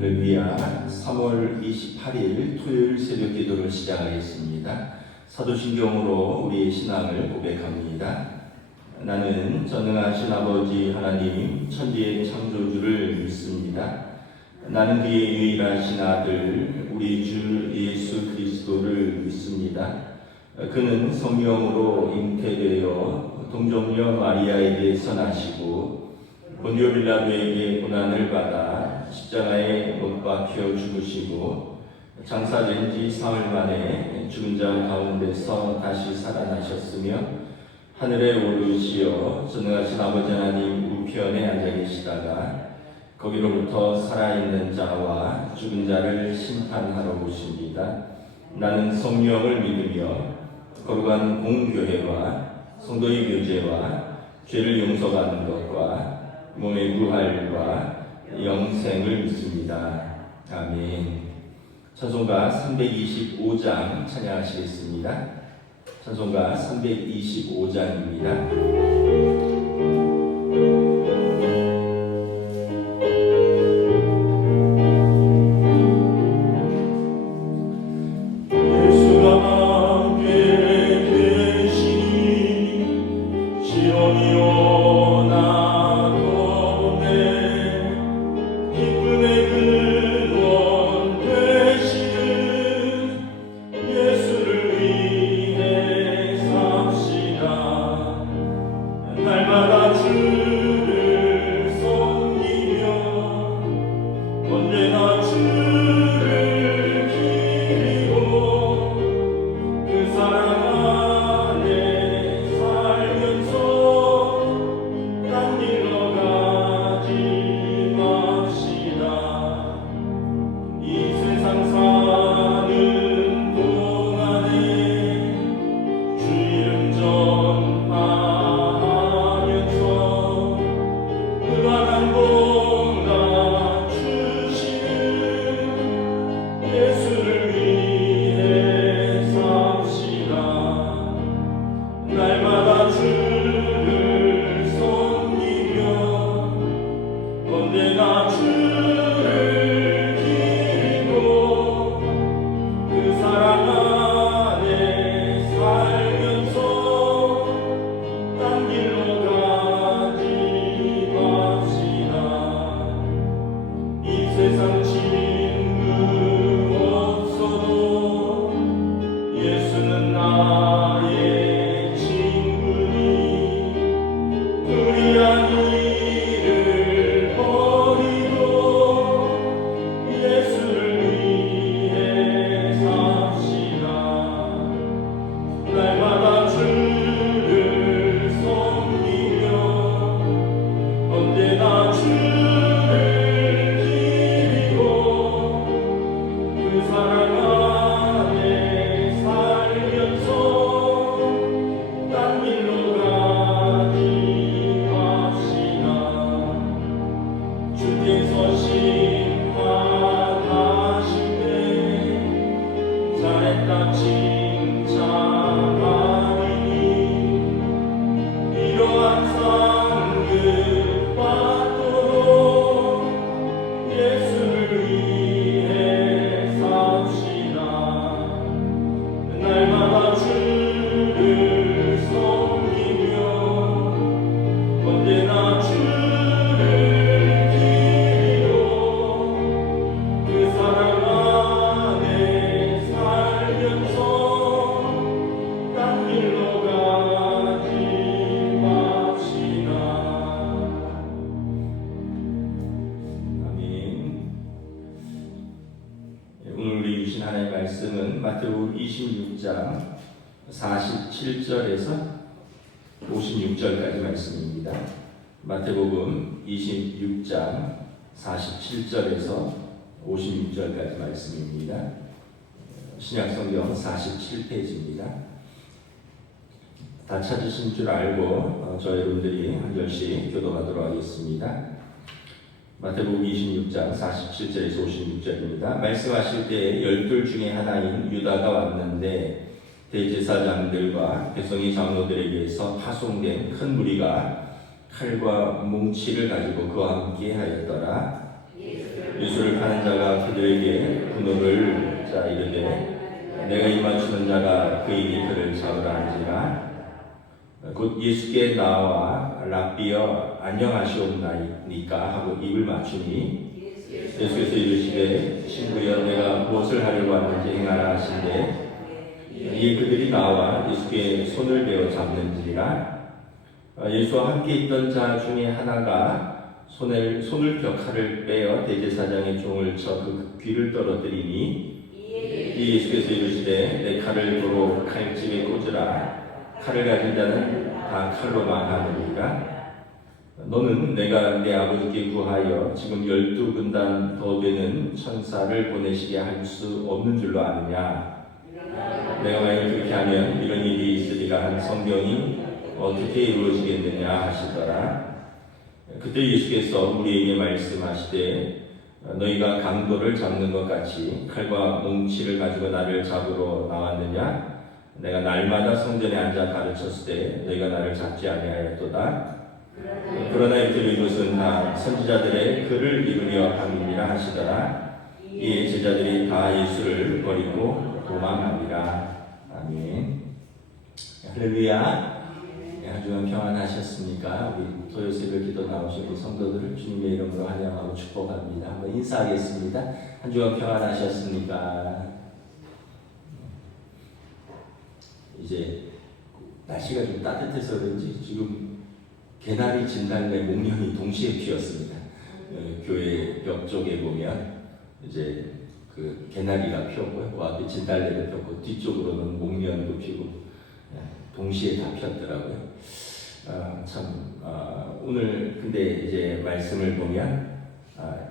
할렐루야. 3월 28일 토요일 새벽 기도를 시작하겠습니다. 사도신경으로 우리의 신앙을 고백합니다. 나는 전능하신 아버지 하나님 천지의 창조주를 믿습니다. 나는 그의 유일하신 아들 우리 주 예수 그리스도를 믿습니다. 그는 성령으로 잉태되어 동정녀 마리아에게서 나시고 본디오 빌라도에게 고난을 받아 십자가에 못 박혀 죽으시고 장사된 지 사흘 만에 죽은 자 가운데서 다시 살아나셨으며 하늘에 오르시어 전능하신 아버지 하나님 우편에 앉아 계시다가 거기로부터 살아있는 자와 죽은 자를 심판하러 오십니다. 나는 성령을 믿으며 거룩한 공교회와 성도의 교제와 죄를 용서받는 것과 몸의 부활과 영생을 믿습니다. 아멘. 찬송가 325장 찬양하시겠습니다. 찬송가 325장입니다. 마태복음 26장 47절에서 56절까지 말씀입니다. 마태복음 26장 47절에서 56절까지 말씀입니다. 신약성경 47페이지입니다. 다 찾으신 줄 알고 저 여러분들이 한 절씩 교도하도록 하겠습니다. 마태복음 26장 47절에서 56절입니다. 말씀하실 때 12 중에 하나인 유다가 왔는데 대제사장들과 백성의 장로들에게서 파송된 큰 무리가 칼과 뭉치를 가지고 그와 함께 하였더라. 예수를 파는 자가 그에게 분노를 이르되 내가 입맞추는 자가 그에게 그를 잡으라 한지라. 곧 예수께 나와 랍비여 안녕하시옵나이까 하고 입을 맞추니 예수께서 이르시되 친구여 내가 무엇을 하려고 왔는지 행하라 하신대 이에 그들이 나와 예수께 손을 베어 잡는지라. 예수와 함께 있던 자 중에 하나가 손을 벽칼을 빼어 대제사장의 종을 쳐 그 귀를 떨어뜨리니 이 예수께서 이르시되 내 칼을 도로 칼집에 꽂으라. 칼을 가진 자는 다 칼로 망하느니라. 너는 내가 내 아버지께 구하여 지금 12군단 더 되는 천사를 보내시게 할 수 없는 줄로 아느냐. 내가 만약 그렇게 하면 이런 일이 있으리라 한 성경이 어떻게 이루어지겠느냐 하시더라. 그때 예수께서 우리에게 말씀하시되 너희가 강도를 잡는 것 같이 칼과 몽치를 가지고 나를 잡으러 나왔느냐. 내가 날마다 성전에 앉아 가르쳤을 때 너희가 나를 잡지 아니하였도다. 그러나 이들의 이것은 다 선지자들의 글을 이루려 함이니라 하시더라. 이에 제자들이 다 예수를 버리고 도망하니라. 아멘. 할렐루야. 한 주간 평안하셨습니까? 우리 토요새벽 기도 나오신 우리 성도들을 주님의 이름으로 환영하고 축복합니다. 한번 인사하겠습니다. 한 주간 평안하셨습니까? 이제 날씨가 좀 따뜻해서 그런지 지금 개나리, 진달래, 목련이 동시에 피었습니다. 교회 벽 쪽에 보면 이제 그 개나리가 피었고요, 그 앞에 진달래가 피었고 뒤쪽으로는 목련도 피고 동시에 다 피었더라고요. 오늘 근데 이제 말씀을 보면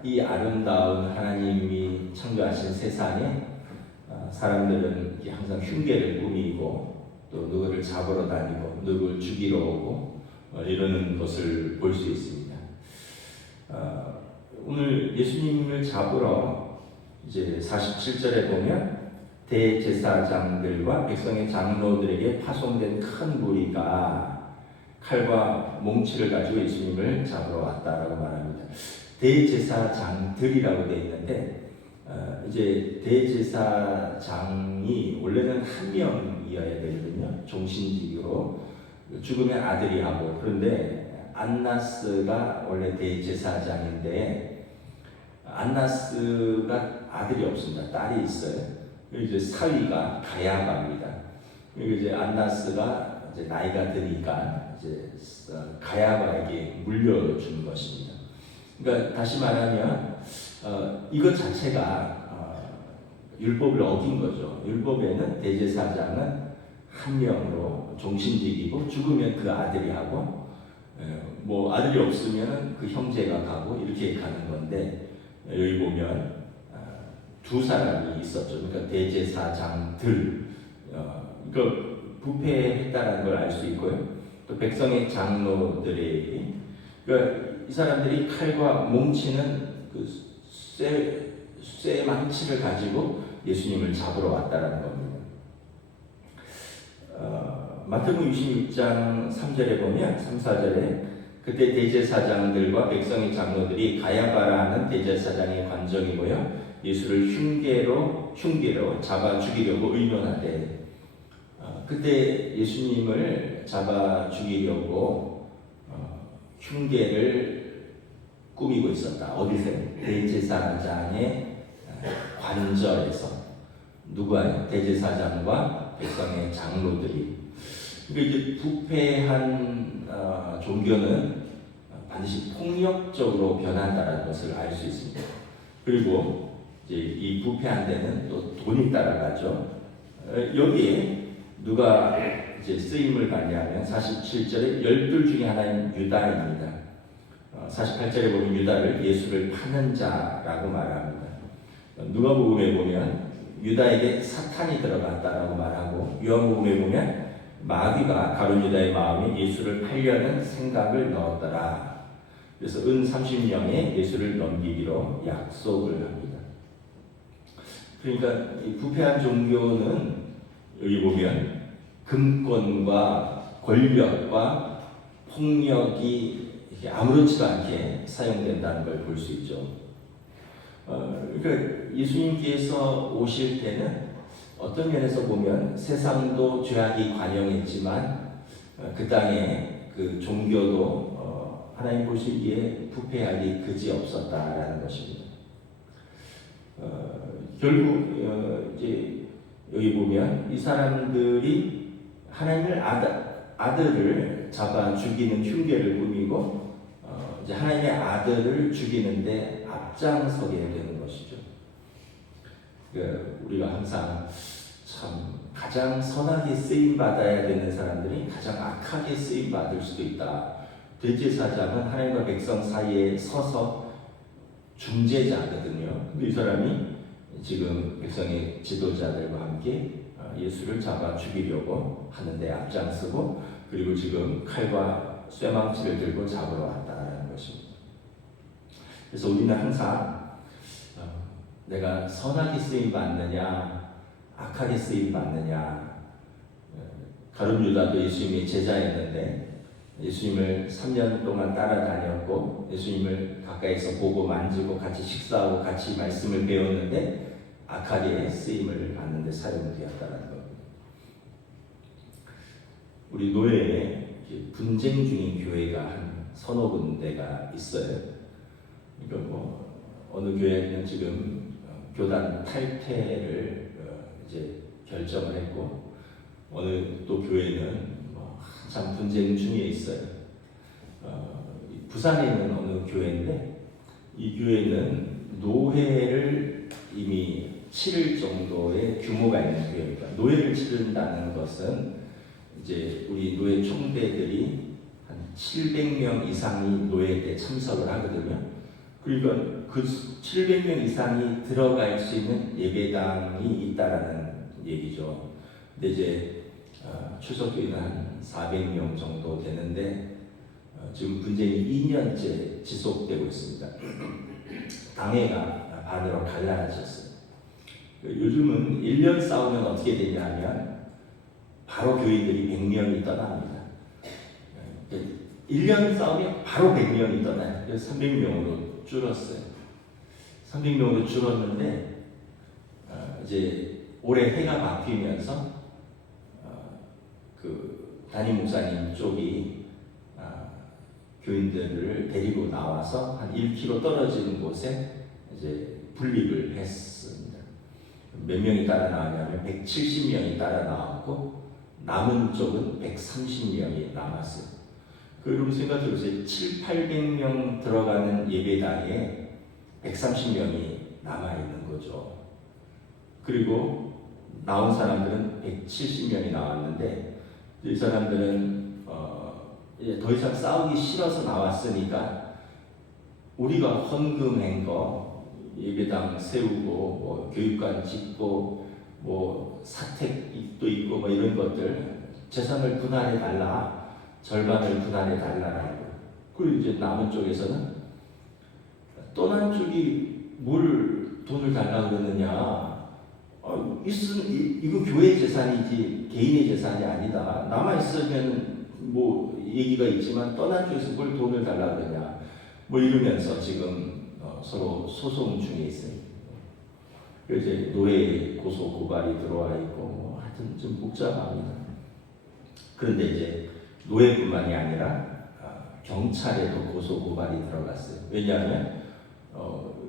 이 아름다운 하나님이 창조하신 세상에 사람들은 항상 흉계를 꾸미고 또 누구를 잡으러 다니고 누구를 죽이러 오고 이러는 것을 볼 수 있습니다. 오늘 예수님을 잡으러 이제 47절에 보면 대제사장들과 백성의 장로들에게 파송된 큰 무리가 칼과 몽치를 가지고 예수님을 잡으러 왔다라고 말합니다. 대제사장들이라고 되어 있는데 이제 대제사장이 원래는 한 명이어야 되거든요. 종신직으로 죽음의 아들이 하고. 그런데 안나스가 원래 대제사장인데 안나스가 아들이 없습니다. 딸이 있어요. 이제 사위가 가야바입니다. 그리고 이제 안나스가 이제 나이가 드니까 이제 가야바에게 물려주는 것입니다. 그러니까 다시 말하면 이것 자체가 율법을 어긴 거죠. 율법에는 대제사장은 한 명으로 종신직이고 죽으면 그 아들이 하고 뭐 아들이 없으면 그 형제가 가고 이렇게 가는 건데 여기 보면 두 사람이 있었죠. 그러니까 대제사장들 그러니까 부패했다는 걸 알 수 있고요. 또 백성의 장로들에게 그러니까 이 사람들이 칼과 몽치는 그 쇠 망치를 가지고 예수님을 잡으러 왔다는 겁니다. 마태복음 26장 3절에 보면 3, 4절에 그때 대제사장들과 백성의 장로들이 가야바라는 대제사장의 관정이 모여 예수를 흉계로 잡아 죽이려고 의논하되 그때 예수님을 잡아 죽이려고 흉계를 꾸미고 있었다. 어디서? 대제사장의 관저에서. 누가? 대제사장과 백성의 장로들이. 그러니까 이제 부패한 종교는 반드시 폭력적으로 변한다는 것을 알 수 있습니다. 그리고 이제 이 부패한 데는 또 돈이 따라가죠. 여기에 누가 이제 쓰임을 받냐면 47절에 열둘 중에 하나인 유다입니다. 48절에 보면 유다를 예수를 파는 자라고 말합니다. 누가복음에 보면 유다에게 사탄이 들어갔다라고 말하고 요한복음에 보면 마귀가 가룟 유다의 마음에 예수를 팔려는 생각을 넣었더라. 그래서 은 30냥에 예수를 넘기기로 약속을 합니다. 그러니까 이 부패한 종교는 여기 보면 금권과 권력과 폭력이 아무렇지도 않게 사용된다는 걸 볼 수 있죠. 그러니까 예수님께서 오실 때는 어떤 면에서 보면 세상도 죄악이 관영했지만 그 땅에 그 종교도 하나님 보시기에 부패하기 그지없었다라는 것입니다. 결국 이제 여기 보면 이 사람들이 하나님을 아들을 잡아 죽이는 흉계를 꾸미고 이제 하나님의 아들을 죽이는데 앞장서게 되는 것이죠. 우리가 항상 참 가장 선하게 쓰임 받아야 되는 사람들이 가장 악하게 쓰임 받을 수도 있다. 대제사장은 하나님과 백성 사이에 서서 중재자거든요. 근데 이 사람이 지금 백성의 지도자들과 함께 예수를 잡아 죽이려고 하는데 앞장서고, 그리고 지금 칼과 쇠망치를 들고 잡으러 왔다는 것입니다. 그래서 우리는 항상 내가 선하게 쓰임 받느냐 악하게 쓰임 받느냐. 가룟 유다도 예수님의 제자였는데 예수님을 3년 동안 따라다녔고 예수님을 가까이서 보고 만지고 같이 식사하고 같이 말씀을 배웠는데 악하게 쓰임을 받는데 사용되었다는 겁니다. 우리 노예에 분쟁 중인 교회가 한 서너 군데가 있어요. 그러니까 어느 교회는 지금 교단 탈퇴를 이제 결정을 했고, 어느 또 교회는 한참 분쟁 중에 있어요. 부산에 있는 어느 교회인데 이 교회는 노회를 이미 치를 정도의 규모가 있는 교회입니다. 노예를 치른다는 것은 이제 우리 노예 총대들이 한 700명 이상이 노예 때 참석을 하거든요. 그러니까 그 700명 이상이 들어갈 수 있는 예배당이 있다라는 얘기죠. 근데 이제 출석교인은 한 400명 정도 되는데 지금 분쟁이 2년째 지속되고 있습니다. 당회가 반으로 갈라졌어요. 요즘은 1년 싸우면 어떻게 되냐 하면 바로 교인들이 100명이 떠납니다. 1년 싸우면 바로 100명이 떠나요. 그래서 300명으로 줄었어요. 300명으로 줄었는데 이제 올해 해가 바뀌면서 그 담임 목사님 쪽이 교인들을 데리고 나와서 한 1km 떨어진 곳에 이제 분립을 했습니다. 몇 명이 따라 나왔냐면 170명이 따라 나왔고 남은 쪽은 130명이 남았어요. 여러분 생각해 보세요. 700~800명 들어가는 예배당에 130명이 남아있는 거죠. 그리고 나온 사람들은 170명이 나왔는데 이 사람들은 이제 더 이상 싸우기 싫어서 나왔으니까 우리가 헌금한 거 예배당 세우고 뭐 교육관 짓고 뭐 사택도 있고 뭐 이런 것들 재산을 분할해 달라, 절반을 분할해 달라라고. 그리고 이제 남은 쪽에서는 떠난 쪽이 뭘 돈을 달라 그러느냐. 이거 교회 재산이지 개인의 재산이 아니다. 남아 있으면 뭐 얘기가 있지만 떠난 쪽에서 뭘 돈을 달라 그러냐. 뭐 이러면서 지금 서로 소송 중에 있어요. 이제 노예 고소 고발이 들어와 있고 뭐 하여튼 좀 복잡합니다. 그런데 이제 노예뿐만이 아니라 경찰에도 고소 고발이 들어갔어요. 왜냐하면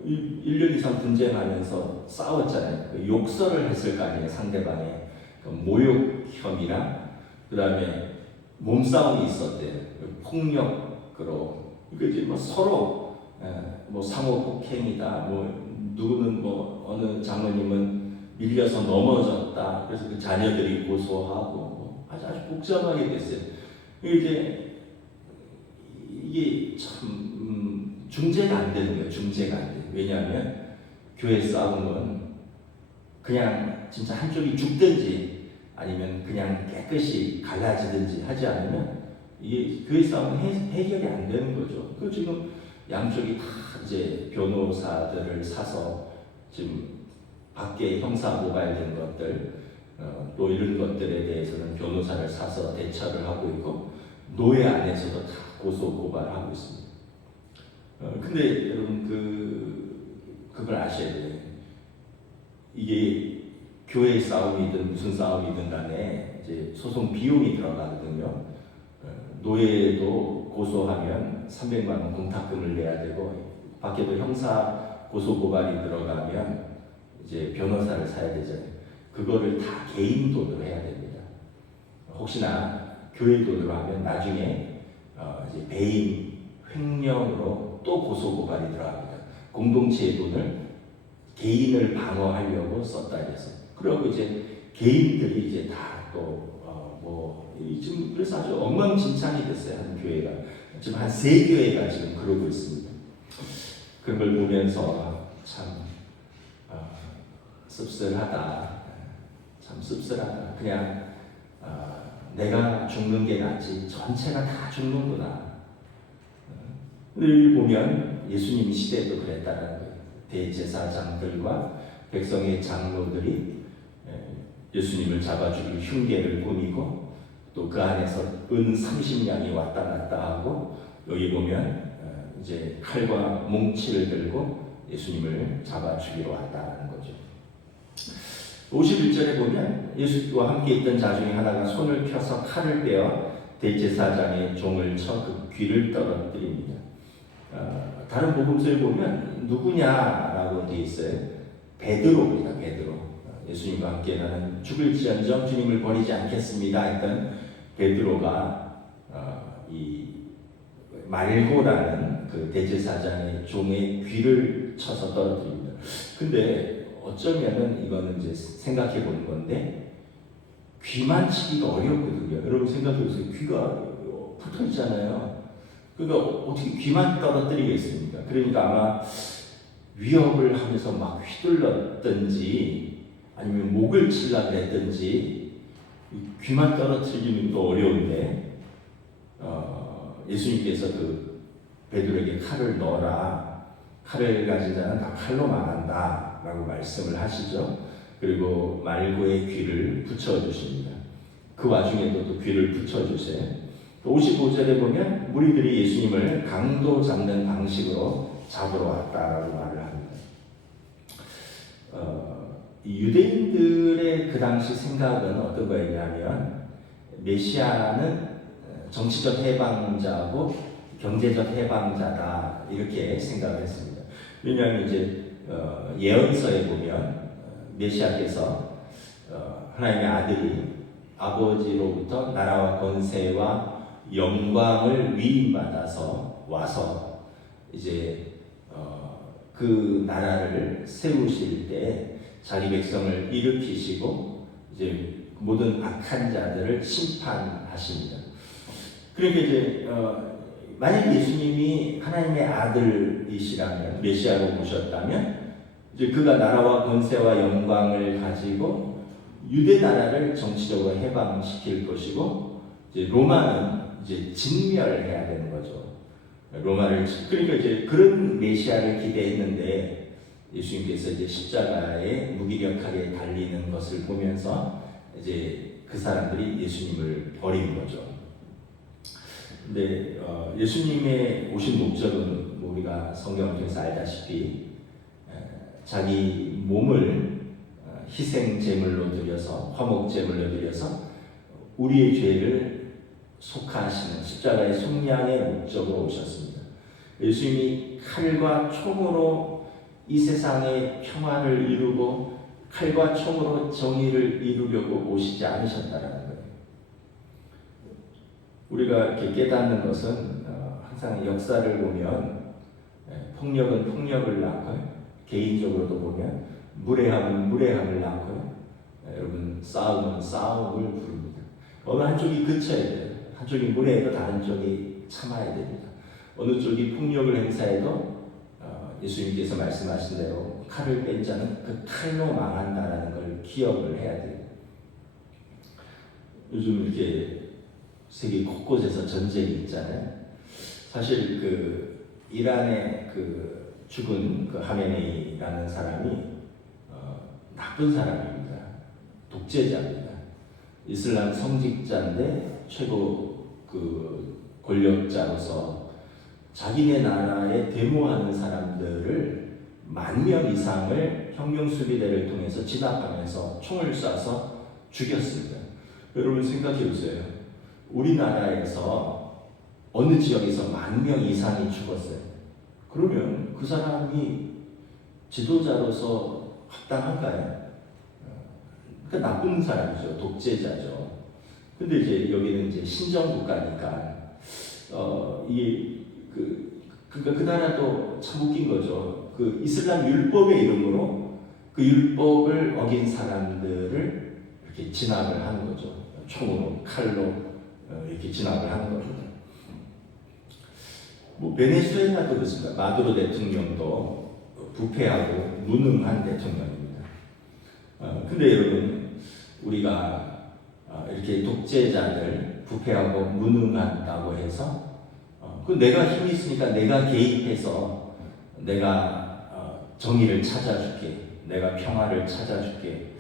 1년 이상 분쟁하면서 싸웠잖아요. 욕설을 했을 거 아니에요. 상대방의 모욕 혐의랑 그 다음에 몸싸움이 있었대요. 폭력으로. 그러니까 이제 뭐 서로 뭐 상호 폭행이다. 뭐 누구는 뭐 어느 장로님은 밀려서 넘어졌다. 그래서 그 자녀들이 고소하고 뭐 아주 복잡하게 됐어요. 이게 참 중재가 안 되는 거예요. 중재가 안 돼요. 왜냐하면 교회 싸움은 그냥 진짜 한쪽이 죽든지 아니면 그냥 깨끗이 갈라지든지 하지 않으면 이게 교회 싸움은 해결이 안 되는 거죠. 그 지금 양쪽이 다 이제 변호사들을 사서 지금 밖에 형사 고발된 것들 또 이런 것들에 대해서는 변호사를 사서 대처를 하고 있고 노예 안에서도 다 고소 고발하고 있습니다. 근데 여러분 그걸 아셔야 돼요. 이게 교회 싸움이든 무슨 싸움이든 간에 이제 소송 비용이 들어가거든요. 노예도 고소하면 300만 원 공탁금을 내야 되고, 밖에도 형사 고소 고발이 들어가면 이제 변호사를 사야 되잖아요. 그거를 다 개인 돈으로 해야 됩니다. 혹시나 교회 돈으로 하면 나중에 이제 배임 횡령으로 또 고소 고발이 들어갑니다. 공동체의 돈을 개인을 방어하려고 썼다 해서. 그리고 이제 개인들이 이제 다 또 지금 그래서 아주 엉망진창이 됐어요. 한 교회가 지금 한 3교회가 지금 그러고 있습니다. 그런 걸 보면서 참 씁쓸하다. 참 씁쓸하다. 그냥 내가 죽는 게 낫지 전체가 다 죽는구나. 여기 보면 예수님 시대도 그랬다는 거예요. 대제사장들과 백성의 장로들이 예수님을 잡아 죽일 흉계를 꾸미고, 또 그 안에서 은 30냥이 왔다 갔다 하고, 여기 보면 이제 칼과 몽치를 들고 예수님을 잡아 죽이러 왔다는 거죠. 51절에 보면 예수와 함께 있던 자 중에 하나가 손을 펴서 칼을 빼어 대제사장의 종을 쳐 그 귀를 떨어뜨립니다. 다른 복음서에 보면 누구냐라고 되어 있어요. 베드로입니다. 베드로. 예수님과 함께 나는 죽을지언정 주님을 버리지 않겠습니다 했던 베드로가 이 말고라는 그 대제사장의 종의 귀를 쳐서 떨어뜨립니다. 근데 어쩌면은 이거는 이제 생각해 보는 건데, 귀만 치기가 어렵거든요. 여러분 생각해 보세요. 귀가 붙어 있잖아요. 그러니까 어떻게 귀만 떨어뜨리겠습니까? 그러니까 아마 위협을 하면서 막 휘둘렀든지 아니면 목을 치려고 했든지, 귀만 떨어뜨리기는 또 어려운데 예수님께서 그 베드로에게 칼을 넣어라. 칼을 가진 자는 다 칼로 망한다 라고 말씀을 하시죠. 그리고 말고의 귀를 붙여주십니다. 그 와중에도 또 귀를 붙여주세요. 55절에 보면 무리들이 예수님을 강도 잡는 방식으로 잡으러 왔다라고 말을 합니다. 유대인들의 그 당시 생각은 어떤 거였냐면, 메시아는 정치적 해방자고 경제적 해방자다 이렇게 생각을 했습니다. 왜냐하면 이제 예언서에 보면 메시아께서 하나님의 아들이 아버지로부터 나라와 권세와 영광을 위임받아서 와서 이제 그 나라를 세우실 때 자기 백성을 일으키시고 이제 모든 악한 자들을 심판하십니다. 그러니까 이제 만약 예수님이 하나님의 아들이시라면, 메시아로 오셨다면 이제 그가 나라와 권세와 영광을 가지고 유대 나라를 정치적으로 해방시킬 것이고, 이제 로마는 이제 진멸해야 되는 거죠. 로마를. 그러니까 이제 그런 메시아를 기대했는데, 예수님께서 이제 십자가에 무기력하게 달리는 것을 보면서 이제 그 사람들이 예수님을 버린 거죠. 근데 예수님의 오신 목적은 우리가 성경을 통해서 알다시피 자기 몸을 희생 제물로 드려서, 화목 제물로 드려서 우리의 죄를 속하시는 십자가의 속량의 목적으로 오셨습니다. 예수님이 칼과 총으로 이 세상의 평화를 이루고 칼과 총으로 정의를 이루려고 오시지 않으셨다라는 거예요. 우리가 이렇게 깨닫는 것은 항상 역사를 보면 폭력은 폭력을 낳고, 개인적으로도 보면 무례함은 무례함을 낳고, 여러분 싸움은 싸움을 부릅니다. 어느 한쪽이 그쳐야 돼요. 한쪽이 무례해도 다른 쪽이 참아야 됩니다. 어느 쪽이 폭력을 행사해도 예수님께서 말씀하신 대로 칼을 뺀 자는 그 칼로 망한다라는 걸 기억을 해야 돼요. 요즘 이렇게 세계 곳곳에서 전쟁이 있잖아요. 사실 그 이란에 그 죽은 그 하메네이라는 사람이 나쁜 사람입니다. 독재자입니다. 이슬람 성직자인데 최고 그 권력자로서 자기네 나라에 데모하는 사람들을 10,000명 이상을 혁명수비대를 통해서 진압하면서 총을 쏴서 죽였습니다. 여러분 생각해 보세요. 우리나라에서 어느 지역에서 10,000명 이상이 죽었어요. 그러면 그 사람이 지도자로서 합당한가요? 그러니까 나쁜 사람이죠. 독재자죠. 근데 이제 여기는 이제 신정국가니까 이게 그 나라도 참 웃긴 거죠. 그 이슬람 율법의 이름으로 그 율법을 어긴 사람들을 이렇게 진압을 하는 거죠. 총으로, 칼로 이렇게 진압을 하는 거죠. 뭐 베네수엘라도 그렇습니다. 마두로 대통령도 부패하고 무능한 대통령입니다. 근데 여러분 우리가 이렇게 독재자들 부패하고 무능하다고 해서 그 내가 힘이 있으니까 내가 개입해서 내가 정의를 찾아줄게, 내가 평화를 찾아줄게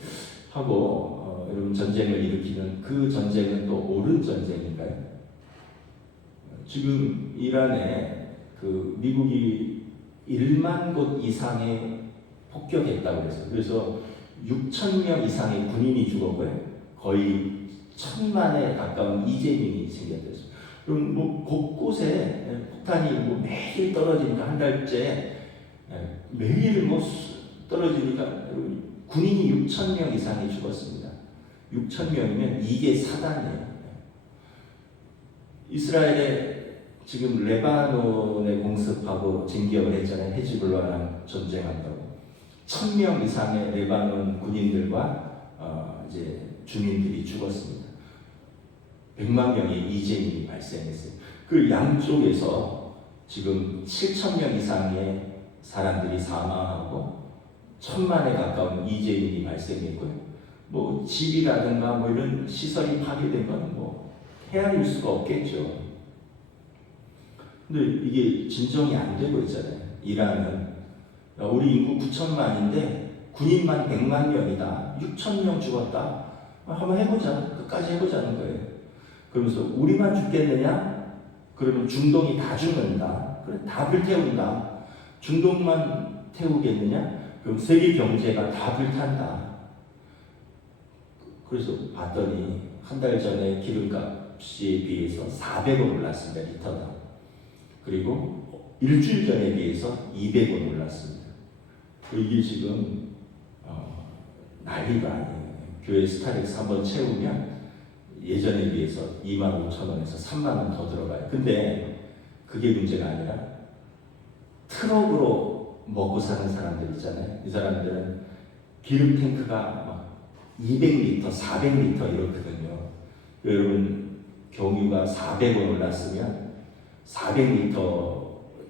하고 여러분 전쟁을 일으키는 그 전쟁은 또 옳은 전쟁인가요? 지금 이란에 그 미국이 1만 곳 이상의 폭격했다고 그랬어요. 그래서 6,000명 이상의 군인이 죽었고요. 거의 1,000만에 가까운 이재민이 생겼어요. 그럼 뭐 곳곳에 폭탄이 뭐 매일 떨어지니까 한 달째 매일 뭐 떨어지니까 군인이 6,000명 이상이 죽었습니다. 6,000명이면 이게 사단이에요. 이스라엘에 지금 레바논에 공습하고 진격을 했잖아요. 헤즈볼라랑 전쟁한다고. 1,000명 이상의 레바논 군인들과 이제 주민들이 죽었습니다. 100만 명의 이재민이 발생했어요. 그 양쪽에서 지금 7,000명 이상의 사람들이 사망하고 1,000만에 가까운 이재민이 발생했고요. 뭐 집이라든가 뭐 이런 시설이 파괴된 건 뭐 헤아릴 수가 없겠죠. 근데 이게 진정이 안 되고 있잖아요. 이란은 우리 인구 9천만인데 군인만 100만 명이다. 6,000명 죽었다. 한번 해보자. 끝까지 해보자는 거예요. 그러면서 우리만 죽겠느냐? 그러면 중동이 다 죽는다. 그래, 다 불태운다. 중동만 태우겠느냐? 그럼 세계 경제가 다 불탄다. 그래서 봤더니 한 달 전에 기름값에 비해서 400원 올랐습니다. 리터당. 그리고 일주일 전에 비해서 200원 올랐습니다. 이게 지금 난리가 아니에요. 교회 스타렉스 한번 채우면 예전에 비해서 25,000원에서 30,000원 더 들어가요. 근데 그게 문제가 아니라 트럭으로 먹고 사는 사람들 있잖아요. 이 사람들은 기름 탱크가 막 200리터, 400리터 이렇거든요. 여러분 경유가 400원 올랐으면 400리터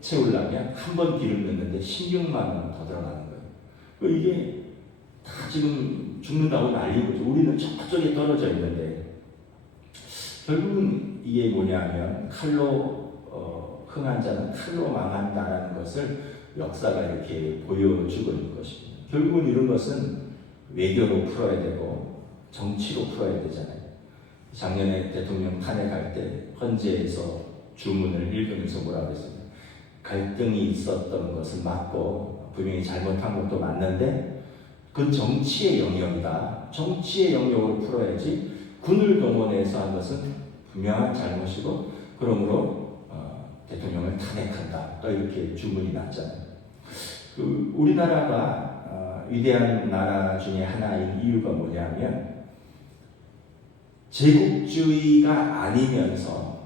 채우려면 한 번 기름 넣는데 16만 원 더 들어가는 거예요. 이게 다 지금 죽는다고 난리고 우리는 저쪽에 떨어져 있는데 결국은 이게 뭐냐면 칼로 흥한 자는 칼로 망한다라는 것을 역사가 이렇게 보여주고 있는 것입니다. 결국은 이런 것은 외교로 풀어야 되고 정치로 풀어야 되잖아요. 작년에 대통령 탄핵할 때 헌재에서 주문을 읽으면서 뭐라고 했습니까? 갈등이 있었던 것은 맞고 분명히 잘못한 것도 맞는데 그건 정치의 영역이다. 정치의 영역으로 풀어야지 군을 동원해서 한 것은 분명한 잘못이고 그러므로 대통령을 탄핵한다. 또 이렇게 주문이 났잖아요. 우리나라가 위대한 나라 중에 하나인 이유가 뭐냐면 제국주의가 아니면서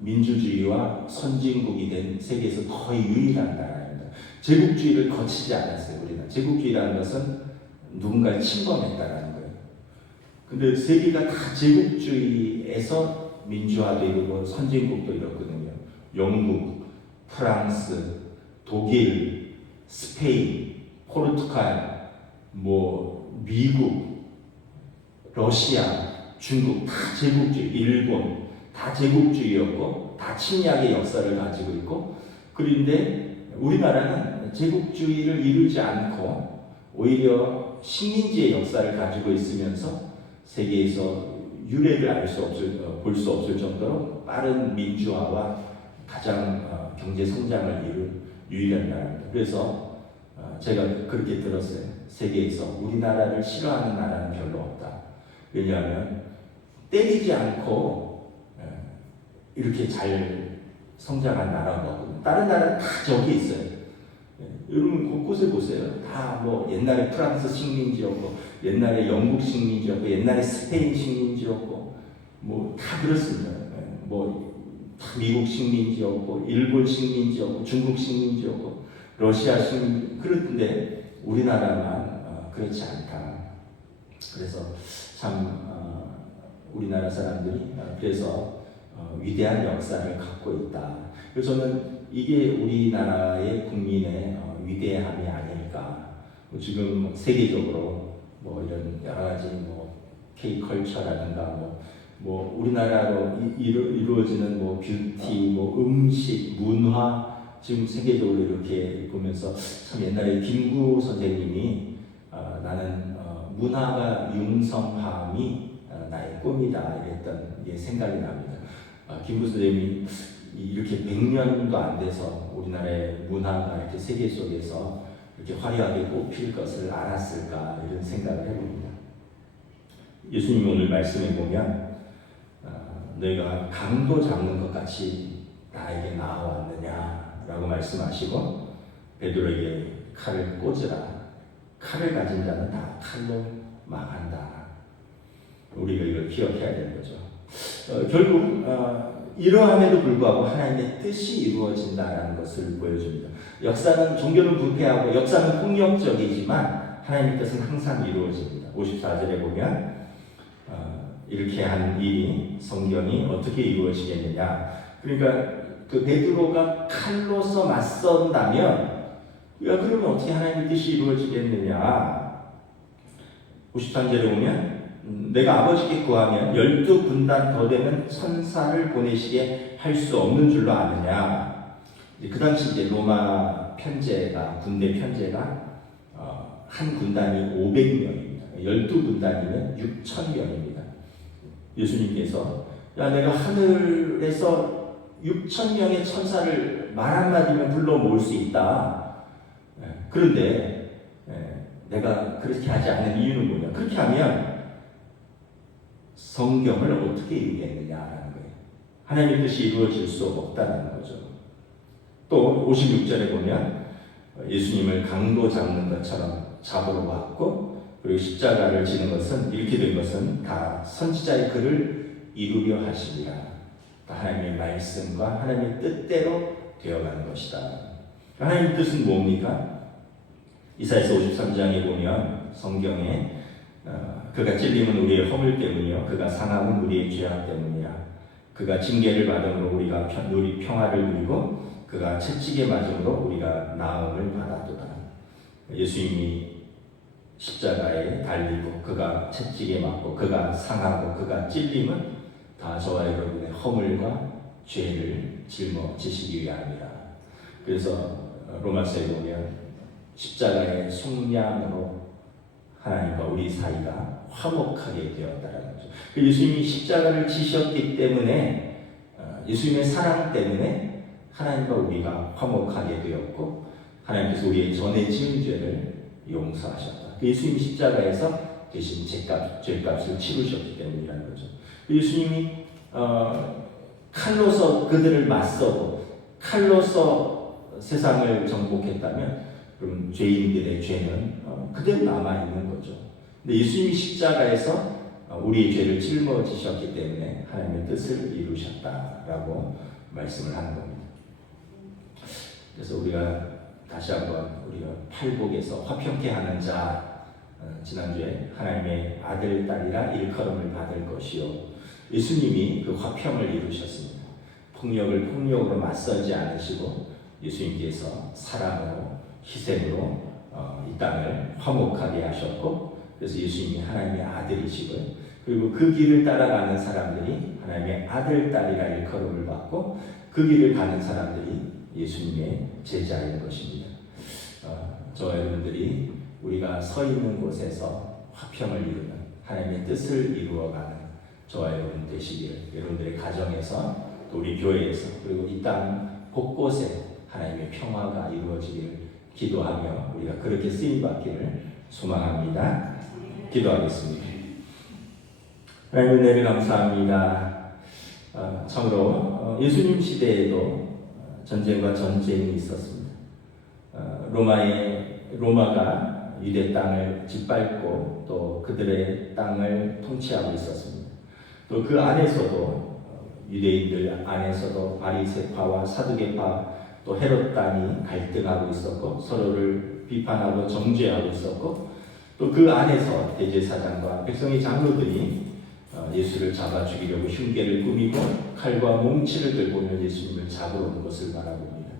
민주주의와 선진국이 된 세계에서 거의 유일한 나라입니다. 제국주의를 거치지 않았어요. 우리는 제국주의라는 것은 누군가를 침범했다라는 거예요. 근데 세계가 다 제국주의에서 민주화도 이루고 선진국도 이뤘거든요. 영국, 프랑스, 독일, 스페인, 포르투갈, 뭐 미국, 러시아, 중국 다 제국주의, 일본 다 제국주의였고 다 침략의 역사를 가지고 있고 그런데 우리나라는 제국주의를 이루지 않고 오히려 식민지의 역사를 가지고 있으면서 세계에서 유례를 볼 수 없을 정도로 빠른 민주화와 가장 경제 성장을 이룬 유일한 나라입니다. 그래서 제가 그렇게 들었어요. 세계에서 우리나라를 싫어하는 나라는 별로 없다. 왜냐하면 때리지 않고 이렇게 잘 성장한 나라가 없거든요. 다른 나라는 다 저기 있어요. 여러분 곳곳에 보세요. 다 뭐 옛날에 프랑스 식민지였고, 옛날에 영국 식민지였고, 옛날에 스페인 식민지였고, 뭐 다 그렇습니다. 뭐 다 미국 식민지였고, 일본 식민지였고, 중국 식민지였고, 러시아 식민지. 그런데 우리나라만 그렇지 않다. 그래서 참 우리나라 사람들이 그래서 위대한 역사를 갖고 있다. 그래서 저는 이게 우리나라의 국민의 위대함이 아닐까. 지금 세계적으로 뭐 이런 여러 가지 뭐 K컬처라든가 뭐 우리나라로 이루어지는 뭐 뷰티, 뭐 음식, 문화 지금 세계적으로 이렇게 보면서 참 옛날에 김구 선생님이 나는 문화가 융성함이 나의 꿈이다 이랬던 게 생각이 납니다. 김구 선생님이 이렇게 100년도 안 돼서 우리나라의 문화가 이렇게 세계 속에서 이렇게 화려하게 꼽힐 것을 알았을까 이런 생각을 해봅니다. 예수님 오늘 말씀해 보면 너희가 강도 잡는 것 같이 나에게 나아왔느냐라고 말씀하시고 베드로에게 칼을 꽂으라. 칼을 가진 자는 다 칼로 망한다. 우리가 이걸 기억해야 되는 거죠. 결국 이러함에도 불구하고 하나님의 뜻이 이루어진다라는 것을 보여줍니다. 역사는 종교는 부패하고 역사는 폭력적이지만 하나님의 뜻은 항상 이루어집니다. 54절에 보면 이렇게 한 일이 성경이 어떻게 이루어지겠느냐. 그러니까 그 베드로가 칼로서 맞선다면 그러면 어떻게 하나님의 뜻이 이루어지겠느냐. 53절에 보면 내가 아버지께 구하면 12군단 더 되는 천사를 보내시게 할 수 없는 줄로 아느냐. 그 당시 이제 로마 편제가 군대 편제가 한 군단이 500명입니다. 12군단이면 6,000명입니다. 예수님께서 야 내가 하늘에서 6,000명의 천사를 말 한마디면 불러 모을 수 있다. 그런데 내가 그렇게 하지 않는 이유는 뭐냐. 그렇게 하면 성경을 어떻게 이루겠느냐라는 거예요. 하나님의 뜻이 이루어질 수 없다는 거죠. 또 56절에 보면 예수님을 강도 잡는 것처럼 잡으러 왔고 그리고 십자가를 지는 것은 이렇게 된 것은 다 선지자의 글을 이루려 하시리라. 하나님의 말씀과 하나님의 뜻대로 되어가는 것이다. 하나님의 뜻은 뭡니까? 이사야서 53장에 보면 성경에 그가 찔림은 우리의 허물 때문이요 그가 상함은 우리의 죄악 때문이야. 그가 징계를 받음으로 우리가 평화를 누리고 그가 채찍에 맞음으로 우리가 나음을 받았도다. 예수님이 십자가에 달리고 그가 채찍에 맞고 그가 상하고 그가 찔림은 다 저와 여러분의 허물과 죄를 짊어지시기 위함이라. 그래서 로마서에 보면 십자가의 속량으로 하나님과 우리 사이가 화목하게 되었다라는 거죠. 예수님이 십자가를 지셨기 때문에 예수님의 사랑 때문에 하나님과 우리가 화목하게 되었고 하나님께서 우리의 전에 지은 죄를 용서하셨다. 예수님이 십자가에서 대신 죄값을 치르셨기 때문이라는 거죠. 예수님이 칼로서 그들을 맞서고 칼로서 세상을 정복했다면 그럼 죄인들의 죄는 그대로 남아있는 거죠. 근데 예수님이 십자가에서 우리의 죄를 짊어지셨기 때문에 하나님의 뜻을 이루셨다라고 말씀을 하는 겁니다. 그래서 우리가 다시 한번 우리가 팔복에서 화평케 하는 자 지난주에 하나님의 아들 딸이라 일컬음을 받을 것이요 예수님이 그 화평을 이루셨습니다. 폭력을 폭력으로 맞서지 않으시고 예수님께서 사랑으로 희생으로 이 땅을 화목하게 하셨고 그래서 예수님이 하나님의 아들이시고요. 그리고 그 길을 따라가는 사람들이 하나님의 아들 딸이라 일컬음을 받고 그 길을 가는 사람들이 예수님의 제자인 것입니다. 저와 여러분들이 우리가 서 있는 곳에서 화평을 이루는 하나님의 뜻을 이루어가는 저와 여러분 되시기를 여러분들의 가정에서 또 우리 교회에서 그리고 이 땅 곳곳에 하나님의 평화가 이루어지기를 기도하며 우리가 그렇게 쓰임받기를 소망합니다. 기도하겠습니다. 하나님 은혜를 감사합니다. 참으로 예수님 시대에도 전쟁과 전쟁이 있었습니다. 로마가 유대 땅을 짓밟고 또 그들의 땅을 통치하고 있었습니다. 또 그 안에서도 유대인들 안에서도 바리새파와 사두개파 또 헤롯단이 갈등하고 있었고 서로를 비판하고 정죄하고 있었고 또 그 안에서 대제사장과 백성의 장로들이 예수를 잡아 죽이려고 흉계를 꾸미고 칼과 몽치를 들고 오는 예수님을 잡으러 온 것을 바라봅니다.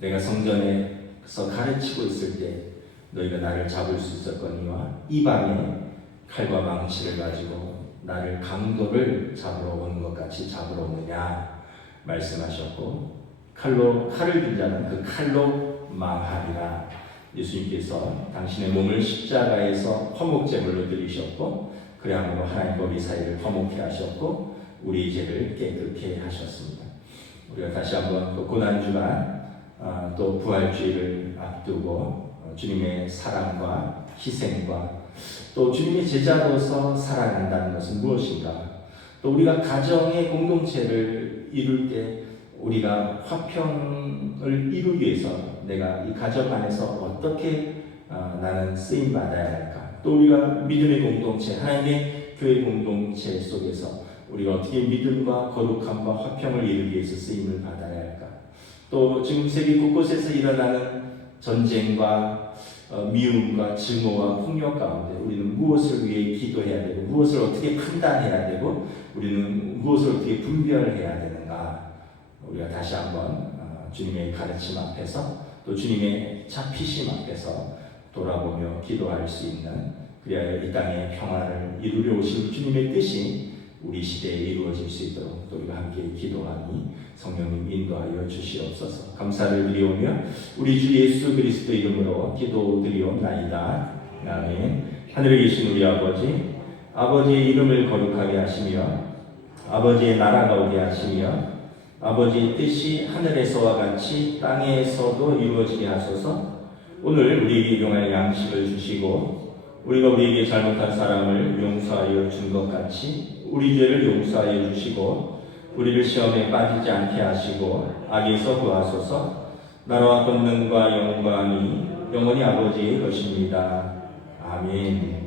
내가 성전에서 가르치고 있을 때 너희가 나를 잡을 수 있었거니와 이 밤에 칼과 망치를 가지고 나를 강도를 잡으러 오는 것 같이 잡으러 오느냐 말씀하셨고 칼을 든 자는 그 칼로 망하리라. 예수님께서 당신의 몸을 십자가에서 화목제물로 드리셨고 그리함으로 하나님과 우리 사이를 화목케 하셨고 우리 죄를 깨끗게 하셨습니다. 우리가 다시 한번 또 고난주간 또 부활주의를 앞두고 주님의 사랑과 희생과 또 주님의 제자로서 살아간다는 것은 무엇인가? 또 우리가 가정의 공동체를 이룰 때 우리가 화평을 이루기 위해서 내가 이 가정 안에서 어떻게 나는 쓰임 받아야 할까? 또 우리가 믿음의 공동체, 하나님의 교회 공동체 속에서 우리가 어떻게 믿음과 거룩함과 화평을 이루기 위해서 쓰임을 받아야 할까? 또 지금 세계 곳곳에서 일어나는 전쟁과 미움과 증오와 폭력 가운데 우리는 무엇을 위해 기도해야 되고 무엇을 어떻게 판단해야 되고 우리는 무엇을 어떻게 분별해야 되는가? 우리가 다시 한번 주님의 가르침 앞에서 또 주님의 잡히심 앞에서 돌아보며 기도할 수 있는 그리하여 이 땅의 평화를 이루려 오신 주님의 뜻이 우리 시대에 이루어질 수 있도록 또 우리가 함께 기도하니 성령님 인도하여 주시옵소서. 감사를 드리오며 우리 주 예수 그리스도 이름으로 기도드리옵나이다. 아멘. 하늘에 계신 우리 아버지의 이름을 거룩하게 하시며 아버지의 나라가 오게 하시며 아버지의 뜻이 하늘에서와 같이 땅에서도 이루어지게 하소서. 오늘 우리에게 일용할 양식을 주시고 우리가 우리에게 잘못한 사람을 용서하여 준 것 같이 우리 죄를 용서하여 주시고 우리를 시험에 빠지지 않게 하시고 악에서 구하소서. 나라와 권능과 영광이 영원히 아버지의 것입니다. 아멘.